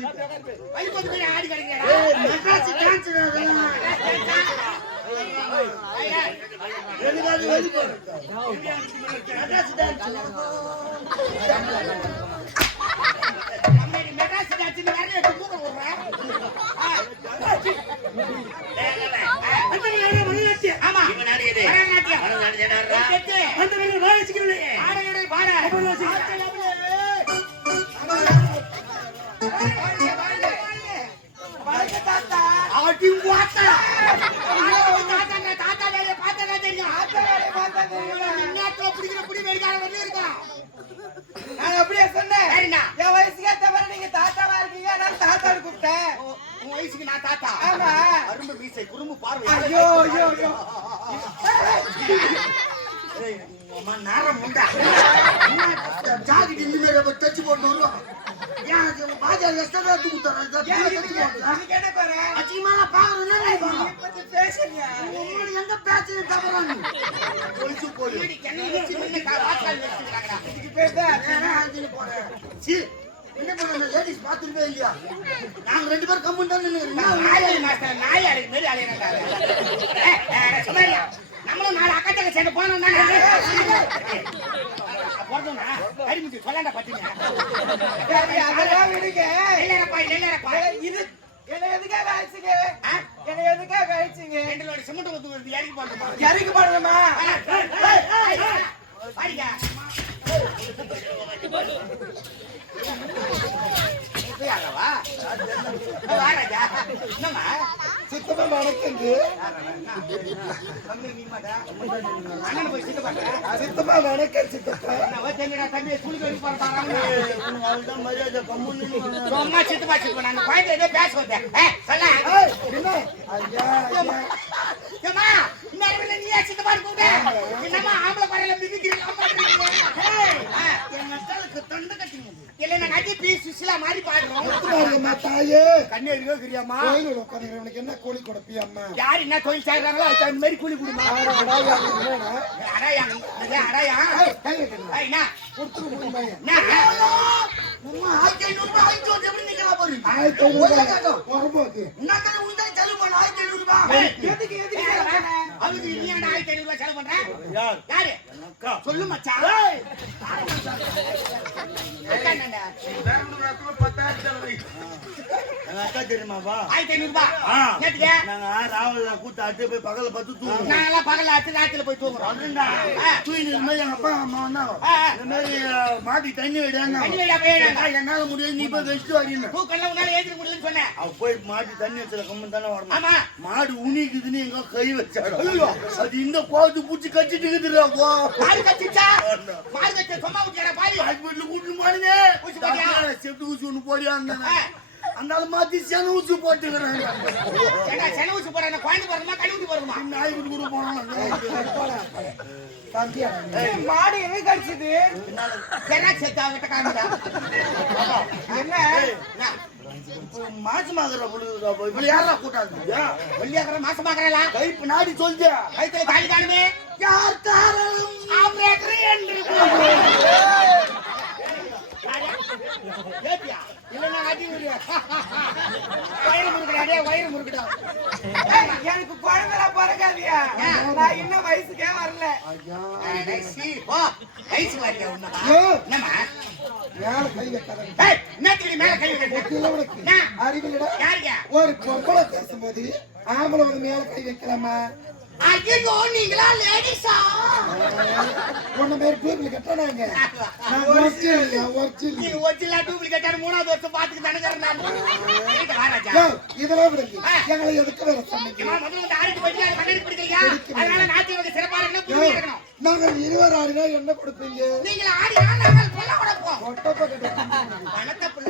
ஆடி கிடைக்கிறா Madras dance நிறைய ஆமா அப்படியே சொன்னேன் என் வயசுக்கே தவிர நீங்க தாத்தாவா இருக்கீங்க நான் தாத்தா கூப்பிட்டேன். உன் வயசுக்கு நான் தாத்தா. ஆமா. அரும்பு மீசை குறும்பு பார்வை. ஐயோ ஐயோ ஐயோ அம்மா நேரம் உண்டா ஜாக்கெட் இனிமேல தச்சு போட்டு வருவோம். ஏன் பாஜா எஸ்டா தூக்கு என்ன பாரு அச்சிமா பாக்குறேன் இப்ப பேசுங்க உங்க எங்க பேச்சு தவறானு ஒளிச்சு போய் என்ன வச்சு முன்ன வாட்கால் வெச்சிருக்காங்கடா. இதுக்கு பேர் தான் நான் ஆஞ்சில போறேன். சீ என்ன பண்ண லேடிஸ் பாத்துட்டே இல்லையா? நாங்க ரெண்டு பேரும் கம்முன் தான் நின்னு நாய் மாஸ்டர் நாய் அடி மேரி அலையறடா. சும்மாரியா நம்மளும் நாலு அக்கத்தக்க சேர்ந்து போனோம் தானே. போறதுனா கரிமுச்சி சொல்லடா பத்திங்க. அதெல்லாம் விடுங்க. இல்லறப்பா இது என்ன எதுக்காக அழைச்சிங்க? என்ன எதுக்காக அழைச்சிங்க? ரெண்டுலோட சிமெண்ட் ஊத்து வருது இறக்கி போடுமா? இறக்கி போடுமா? பாடிங்க. யாரவா? வாராஜா. என்னம்மா? சித்தப்பா வணக்கங்க. அண்ணன் போய் சித்தப்பா. சித்தப்பா வணக்கம் சித்தப்பா. நான் வச்சேங்கடா தம்பி குளிக்க வைக்க போறாங்க. அவள்தான் மரியாதை கம்முன்னு. சும்மா சித்தப்பா சித்தப்பா நான் குழந்தை ஏதோ பேச வந்தேன். சொல்ல. என்ன? ஐயா ஏம்மா இன்னொரு நீயே சித்தப்பா கூப்பிடு. என்னம்மா ஆம்பளை பறையில மிதிக்கிறீங்க எங்க அத்தாளுக்கு தொண்டை கட்டிங்க. இல்ல நான் அடி பீஸ் சுசிலா மாதிரி பாடுறோம். தாயே கண்ணே இருக்கறியாமா? கோயில உட்கார்ந்து உனக்கு என்ன கூலி கொடுப்பி அம்மா? யார் என்ன தொழில் செய்றாங்களோ அது அந்த மாதிரி கூலி கொடுமா. அடாயா ஐயா கொடுத்து முடியுமா? அம்மா 1500 ரூபாய் ஆயிட்டு எப்படி நிக்கல பாரு. 1500 வரும்போது நான் தான உங்க செலவு பண்ண 1500 ரூபாய். எதுக்கு அதுக்கு நீ என்ன 1500 ரூபாய் செலவு பண்ற? யாரு? அக்கா சொல்லு மச்சான். அக்கா என்னடா? வேறொரு 10,000 செலவு. அக்கா தெரியுமாவா? 1500 ரூபாய். நேத்துக்கு நாங்க ராவல்ல கூட்டாட்டு போய் பகல பத்து தூங்குறோம். நாங்க எல்லாம் பகல அத்து ராத்திரில போய் தூங்குறோம். அதுண்டா தூயின மாதிரி எங்க அப்பா அம்மா வந்தாங்க. இந்த மாதிரி மாட்டி தண்ணி வைடாங்க. தண்ணி வைடா போயிடாங்க. என்னால முடியாது நீ போய் வெச்சு வரீங்க. தூக்கல்ல உன்னால ஏத்திர முடியலன்னு சொன்னேன். அவ போய் மாட்டி தண்ணி வச்சல கம்மன் தானே வரணும். ஆமா மாடு உனிக்குதுன்னு எங்க கை வச்சாரு. ஐயோ அது இந்த கோது பூச்சி கச்சிட்டு இருக்குதுடா போ. மாடு கச்சிச்சா? மாடு கச்ச சும்மா ஊத்திடா பாவி. ஹாஸ்பிடல்ல கூட்டி போறீங்க. ஊசி போடியா? செப்டி ஊசி ஒன்னு போடியாங்க. அந்தால மாத்தி சென ஊசி போட்டுக்கறாங்க. ஏடா சென ஊசி போறா நான் கோயம்பு போறமா கழுவுடி போறமா? நாய் குடி கூட போறாங்க. காந்தியா மாடு எங்க கடிச்சது? செனா செத்தா விட்ட காமிடா. என்ன? மாசமாகற புழுதுடா போய். இவள யாரா கூட்டாங்க? வெள்ளியாகற மாசமாகறல. கைப்பு நாடி சொல்லியா? கைத்துல தாலி காணுமே. யார் காரணம்? ஆபரேட்டர் என்று ஏத்தியா இல்ல நான் அடி விடுறியா? வயிறு முறுக்குடா வயிறு முறுக்குடா. எனக்கு குழந்தைல பிறக்காதியா? நான் இன்னும் வயசுக்கே வரல. வயசு வாரியா உன்னமா? என்னம்மா மேல கை வைக்காத. என்னத்துக்கு மேல கை வைக்க? அறிவில்லடா. யாருங்க? ஒரு பொம்பளை பேசும்போது ஆம்பளை வந்து மேல கை வைக்கலாமா? ஐயோ நீங்களா லேடிஸா? உன்ன பேர் டூப்ல கட்டறாங்க. நான் ஒரிஜினல் நீ ஒரிஜினல் டூப்ளிகேட் மூணாவது வருஷம் பாத்துக்கு தனகறேன் நான். கேட்ட வாராஜா. யோ இதெல்லாம் விடுங்க. எங்களை எதுக்கு வேற சொன்னீங்க? நான் முதல்ல இந்த ஆடிட்டு போய் கண்ணடி பிடிக்கலையா? அதனால நாட்டியவங்க சிறப்பா இருக்கணும் புரிஞ்சு இருக்கணும். நாங்கள் 20 ஆடினா என்ன கொடுப்பீங்க? நீங்க ஆடினா நாங்கள் கொல்ல கொடுப்போம். ஒட்டப்ப கட்ட பணத்தை புள்ள